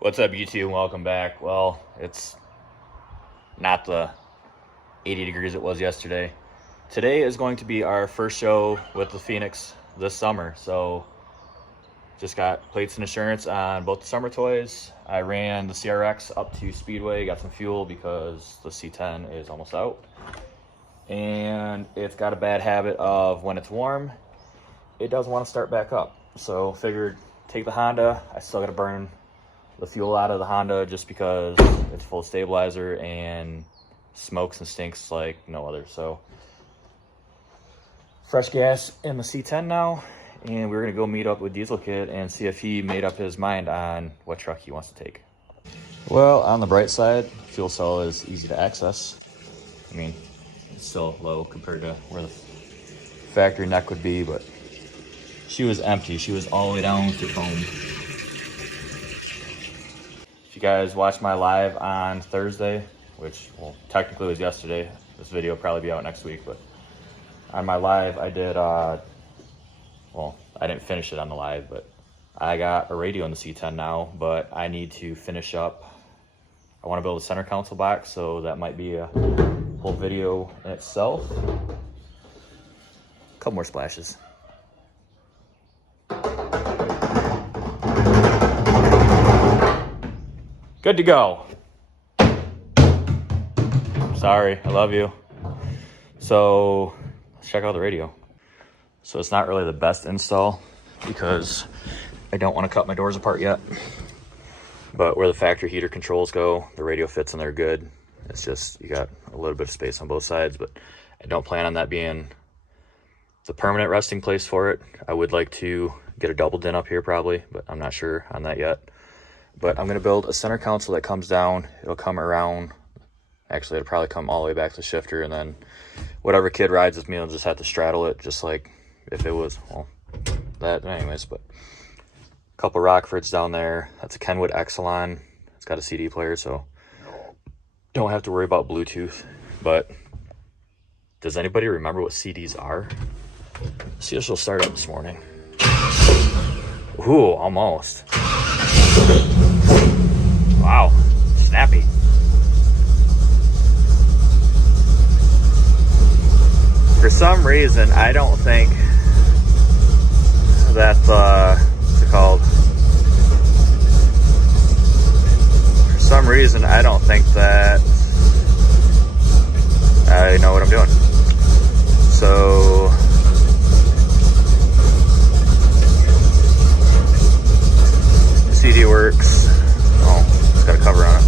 What's up, YouTube? Welcome back. Well, it's not the 80 degrees it was yesterday. Today is going to be our first show with the Phoenix this summer. So just got plates and insurance on both the summer toys. I ran the CRX up to Speedway, got some fuel because the C10 is almost out. And it's got a bad habit of when it's warm, it doesn't want to start back up. So figured take the Honda. I still got to burn the fuel out of the Honda just because it's full of stabilizer and smokes and stinks like no other. So fresh gas in the C10 now, and we're gonna go meet up with Diesel Kid and see if he made up his mind on what truck he wants to take. Well, on the bright side, fuel cell is easy to access. I mean, it's still low compared to where the factory neck would be, but she was empty. She was all the way down to foam. If you guys watched my live on Thursday, which, well, technically was yesterday, this video will probably be out next week, but on my live I did, well, I didn't finish it on the live, but I got a radio in the C10 now, but I need to finish up. I want to build a center console box, so that might be a whole video in itself. A couple more splashes. Good to go. Sorry, I love you. So let's check out the radio. So it's not really the best install because I don't want to cut my doors apart yet. But where the factory heater controls go, the radio fits in there good. It's just, you got a little bit of space on both sides, but I don't plan on that being the permanent resting place for it. I would like to get a double din up here probably, but I'm not sure on that yet. But I'm gonna build a center console that comes down. It'll come around, actually it'll probably come all the way back to the shifter, and then whatever kid rides with me will just have to straddle it, just like if it was, well, that anyways. But a couple Rockfords down there. That's a Kenwood Exelon. It's got a CD player, so don't have to worry about Bluetooth. But does anybody remember what CDs are? See if she'll start up this morning. Ooh, almost. Wow, snappy. For some reason, I don't think that what's it called? For some reason, I don't think that I know what I'm doing. So CD works. Oh, it's got a cover on it.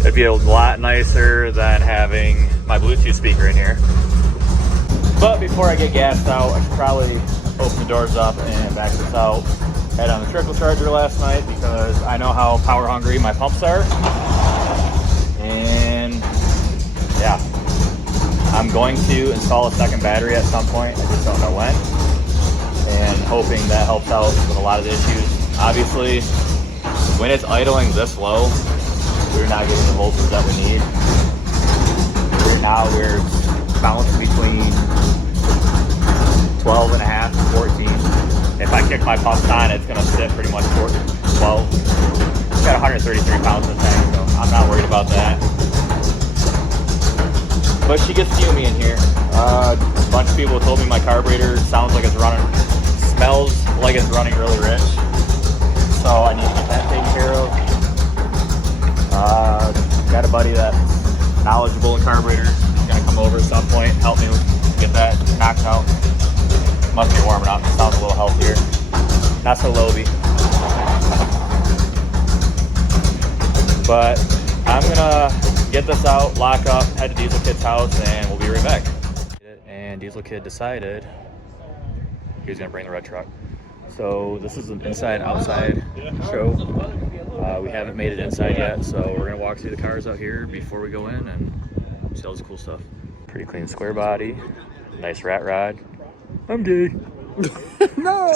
It'd be a lot nicer than having my Bluetooth speaker in here. But before I get gassed out, I should probably open the doors up and back this out. Had on the trickle charger last night because I know how power hungry my pumps are. And yeah, I'm going to install a second battery at some point. I just don't know when. And hoping that helps out with a lot of the issues. Obviously, when it's idling this low, we're not getting the voltage that we need. We're bouncing between 12.5 and 14. If I kick my pumps on, it's going to sit pretty much 12. It's got 133 pounds in the tank, so I'm not worried about that. But she gets fumy in here. A bunch of people told me my carburetor sounds like it's running, smells like it's running really rich. So I need to get that taken care of. Got a buddy that's knowledgeable in carburetors. He's going to come over at some point, help me get that knocked out. Must be warming up. It sounds a little healthier. Not so low-y. But I'm gonna get this out, lock up, head to Diesel Kid's house, and we'll be right back. And Diesel Kid decided he was gonna bring the red truck. So this is an inside-outside show. We haven't made it inside yet, so we're gonna walk through the cars out here before we go in and see all this cool stuff. Pretty clean square body, nice rat rod. I'm gay. No!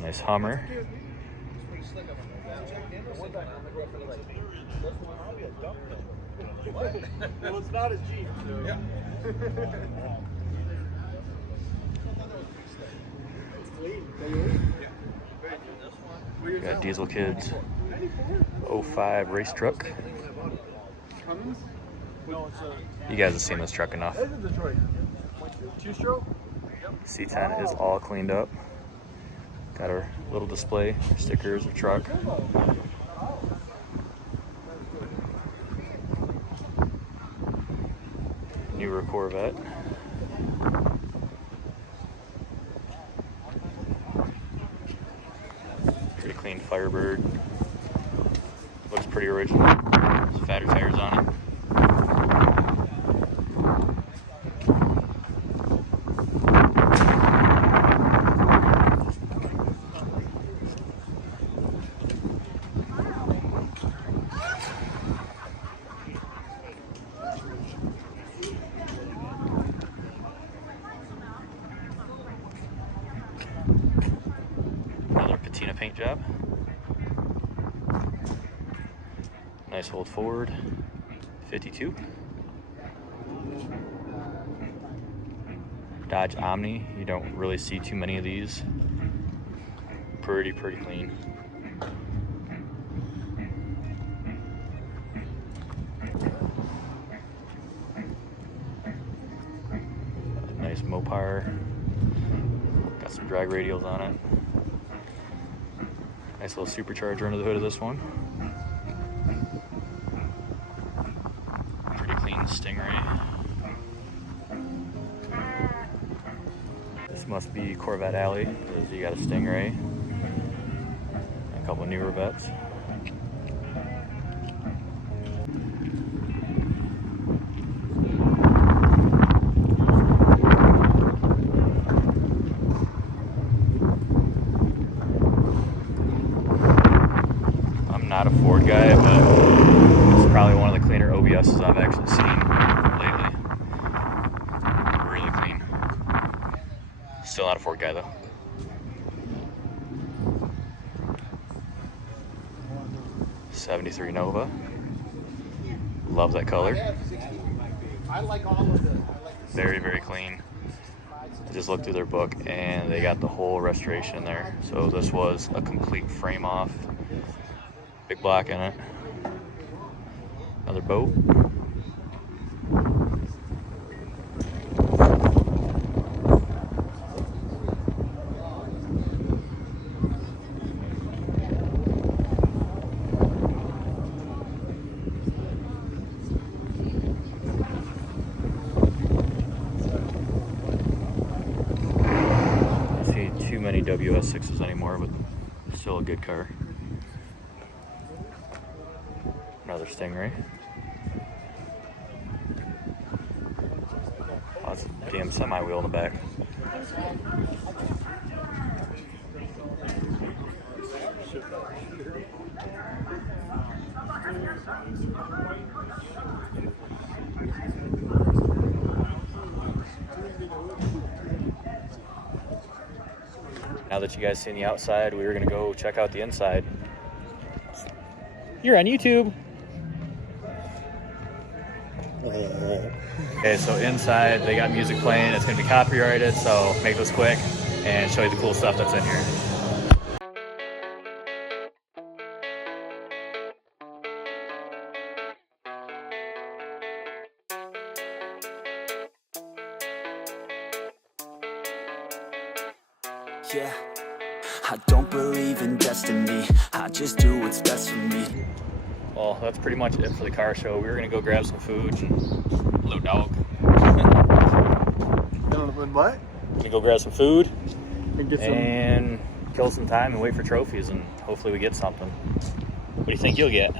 Nice Hummer. Well, it's not as cheap. Yeah. We got Diesel Kids 05 race truck. You guys have seen this truck enough. C10 is all cleaned up. Got our little display stickers of truck. Newer Corvette. Pretty clean Firebird. Looks pretty original. There's fatter tires on it. Another patina paint job. Nice old Ford 52. Dodge Omni. You don't really see too many of these. Pretty clean. Nice Mopar. Got some drag radials on it. Nice little supercharger under the hood of this one. Pretty clean Stingray. This must be Corvette Alley because you got a Stingray and a couple newer vets. Not a Ford guy, but it's probably one of the cleaner OBSs I've actually seen lately. Really clean. Still not a Ford guy though. '73 Nova. Love that color. Very clean. I just looked through their book and they got the whole restoration in there. So this was a complete frame off. Big block in it. Another boat. Don't see too many WS6s anymore, but still a good car. Another Stingray. Oh, it's a damn semi-wheel in the back. Now that you guys seen the outside, we were gonna go check out the inside. You're on YouTube. Okay, so inside they got music playing. It's gonna be copyrighted, so make this quick and show you the cool stuff that's in here. Yeah, I don't believe in destiny. I just do what's best for me. Well, that's pretty much it for the car show. We were gonna go grab some food and little dog. What? Gonna go grab some food And get some. and kill some time and wait for trophies, and hopefully we get something. What do you think you'll get? I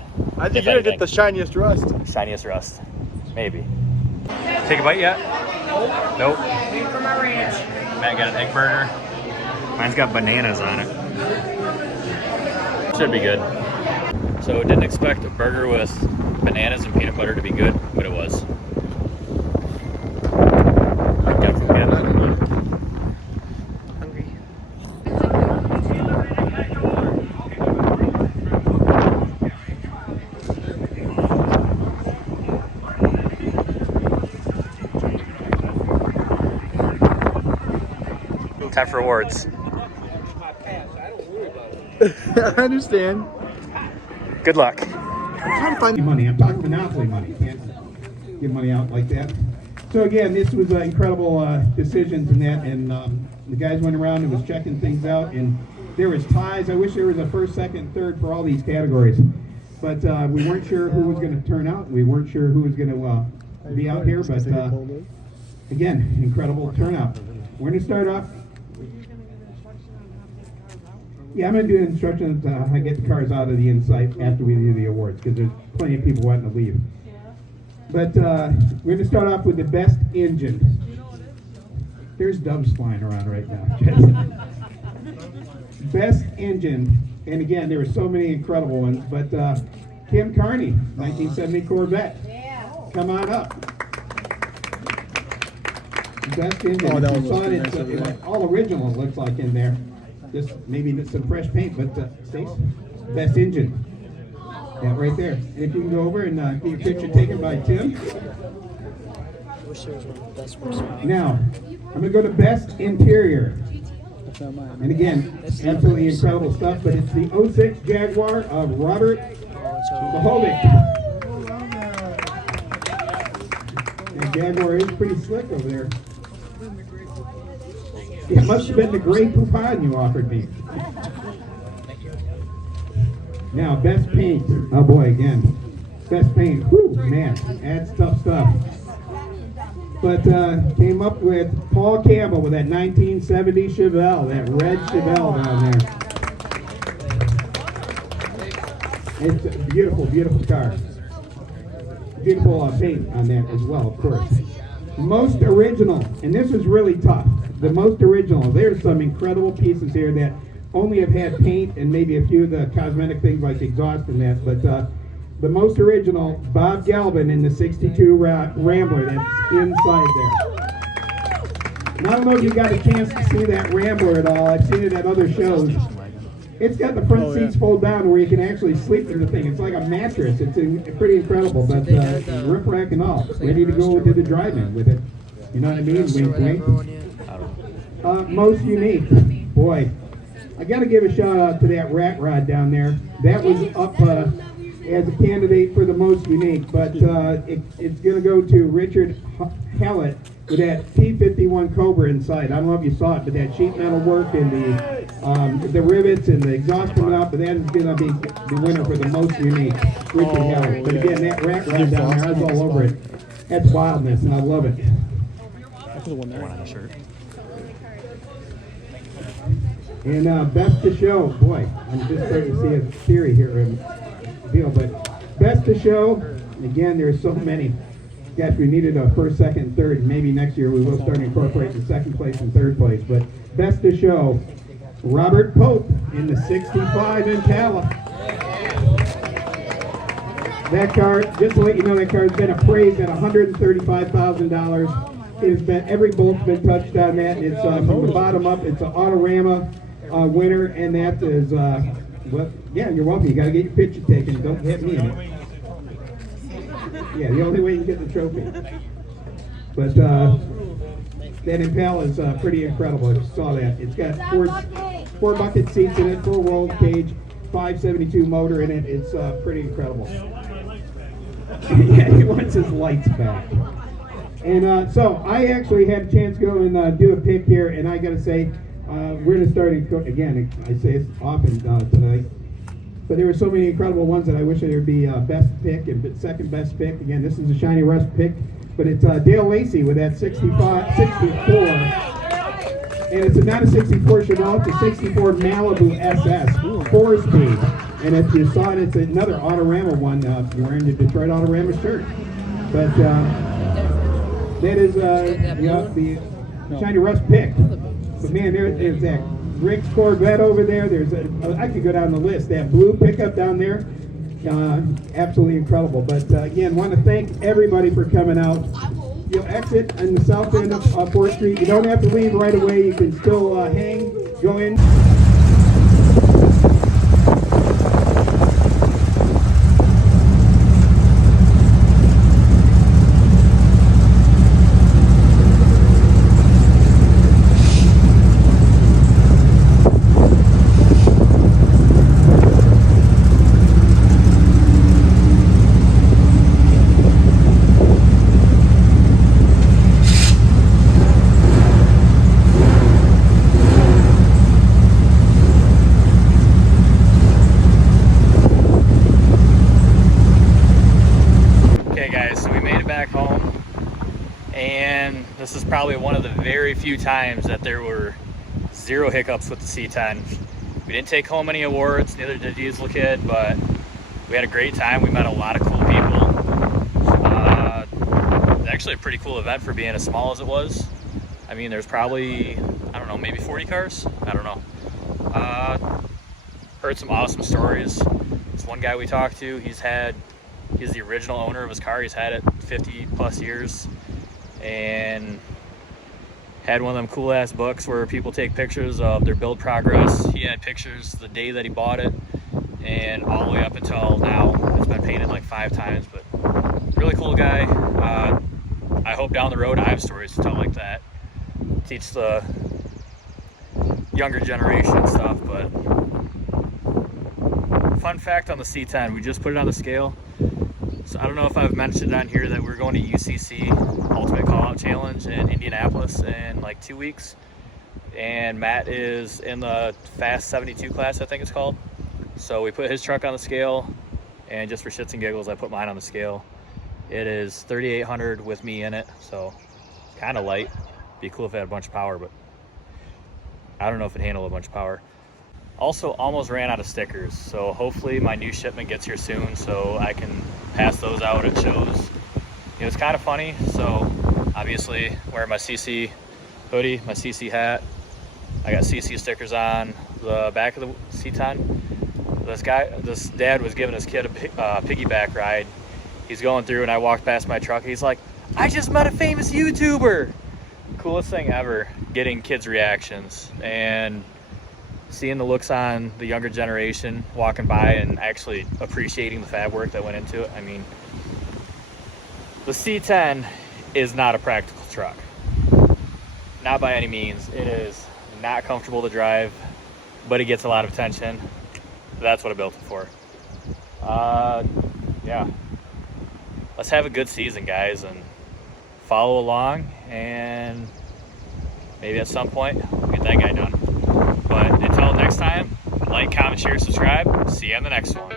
think if you're gonna anything? get the shiniest rust. Shiniest rust. Maybe. Take a bite yet? Nope. Wait for my ranch. Matt got an egg burger. Mine's got bananas on it. Should be good. So didn't expect a burger with bananas and peanut butter to be good, but it was. Got from Gavin. Hungry. Time for awards. I understand. Good luck. Trying to find money. I'm talking monopoly money. Can't give money out like that. So again, this was incredible decisions and that, and the guys went around and was checking things out, and there was ties. I wish there was a first, second, third for all these categories, but we weren't sure who was going to turn out. We weren't sure who was going to be out here, but again, incredible turnout. We're going to start off. Yeah, I'm going to do instructions on how to get the cars out of the inside after we do the awards, because there's plenty of people wanting to leave. But we're going to start off with the best engine. There's doves flying around right now. Best engine, and again, there were so many incredible ones, but Kim Carney, 1970 Corvette. Come on up. Best engine. Oh, that You one saw looks it, nice over it's all original, it looks like, in there. Just maybe some fresh paint, but Stace, best engine. Yeah, right there. And if you can go over and get your picture taken by Tim. Now, I'm going to go to best interior. And again, absolutely incredible stuff, but it's the 06 Jaguar of Robert Mahodic. The Jaguar is pretty slick over there. It must have been the gray coupon you offered me. Now, best paint. Oh boy, again. Best paint. Whew, man, that's tough stuff. But came up with Paul Campbell with that 1970 Chevelle, that red Chevelle down there. It's a beautiful, beautiful car. Beautiful paint on that as well, of course. Most original, and this is really tough. The most original. There's some incredible pieces here that only have had paint and maybe a few of the cosmetic things like exhaust and that, but the most original, Bob Galvin in the 62 Rambler that's inside there. And I don't know if you got a chance to see that Rambler at all. I've seen it at other shows. It's got the front seats fold down where you can actually sleep in the thing. It's like a mattress. It's pretty incredible, but rip rack and all, ready to go to the drive-in with it. You know what I mean? Wink, wink. Most unique. Boy, I got to give a shout out to that rat rod down there. That was up as a candidate for the most unique, but it's going to go to Richard Hallett with that P51 Cobra inside. I don't know if you saw it, but that sheet metal work and the rivets and the exhaust coming out, but that is going to be the winner for the most unique, Richard Hallett. But again, that rat rod down there, I was all over it. That's wildness, and I love it. And best to show, boy, I'm just starting to see a theory here in deal, but best to show, again, there's so many. Gosh, we needed a first, second, third. Maybe next year we will start incorporating second place and third place. But best to show, Robert Pope in the 65 Impala. That car, just to let you know, that car has been appraised at $135,000. It has been, every bolt's been touched on that. It's from the bottom up. It's an Autorama winner, and that is, well, yeah, you're welcome. You got to get your picture taken. Don't hit me in it. Yeah, the only way you get the trophy. But that Impala is pretty incredible. I just saw that. It's got four bucket seats in it, full roll cage, 572 motor in it. It's pretty incredible. Yeah, he wants his lights back. And so I actually had a chance to go and do a pick here, and I got to say, we're going to start again. I say it often tonight. But there were so many incredible ones that I wish there would be best pick and second best pick. Again, this is a Shiny Rust pick, but it's Dale Lacey with that 64. And it's not a 64 Chevelle, it's a 64 Malibu SS, 4-speed. And if you saw it, it's another Autorama one. You're wearing your Detroit Autorama shirt. But that is the Shiny Rust pick. But man, there's that Rick's Corvette over there. There's I could go down the list. That blue pickup down there, absolutely incredible. But again, want to thank everybody for coming out. You'll exit on the south end of 4th Street. You don't have to leave right away. You can still hang, go in. this is probably one of the very few times that there were 0 hiccups with the C10. We didn't take home any awards, neither did Diesel Kid, but we had a great time. We met a lot of cool people. Actually a pretty cool event for being as small as it was. I mean, there's probably, I don't know, maybe 40 cars? I don't know. Heard some awesome stories. This one guy we talked to, he's the original owner of his car. He's had it 50 plus years and had one of them cool ass books where people take pictures of their build progress. He had pictures the day that he bought it and all the way up until now. It's been painted like 5 times, but really cool guy. I hope down the road I have stories to tell like that. Teach the younger generation stuff. But fun fact on the C10, we just put it on the scale. So I don't know if I've mentioned on here that we're going to UCC Ultimate Callout Challenge in Indianapolis in like 2 weeks. And Matt is in the Fast 72 class, I think it's called. So we put his truck on the scale, and just for shits and giggles, I put mine on the scale. It is 3,800 with me in it, so kind of light. Be cool if it had a bunch of power, but I don't know if it handled a bunch of power. Also almost ran out of stickers, so hopefully my new shipment gets here soon so I can pass those out at shows. It was kind of funny, so obviously wearing my CC hoodie, my CC hat. I got CC stickers on the back of the C10. This dad was giving his kid a piggyback ride. He's going through and I walked past my truck. He's like, I just met a famous YouTuber. Coolest thing ever, getting kids' reactions and seeing the looks on the younger generation walking by and actually appreciating the fab work that went into it. I mean, the C10 is not a practical truck. Not by any means. It is not comfortable to drive, but it gets a lot of attention. That's what I built it for. Yeah. Let's have a good season, guys, and follow along, and maybe at some point we'll get that guy done. But until next time, like, comment, share, subscribe. See you on the next one.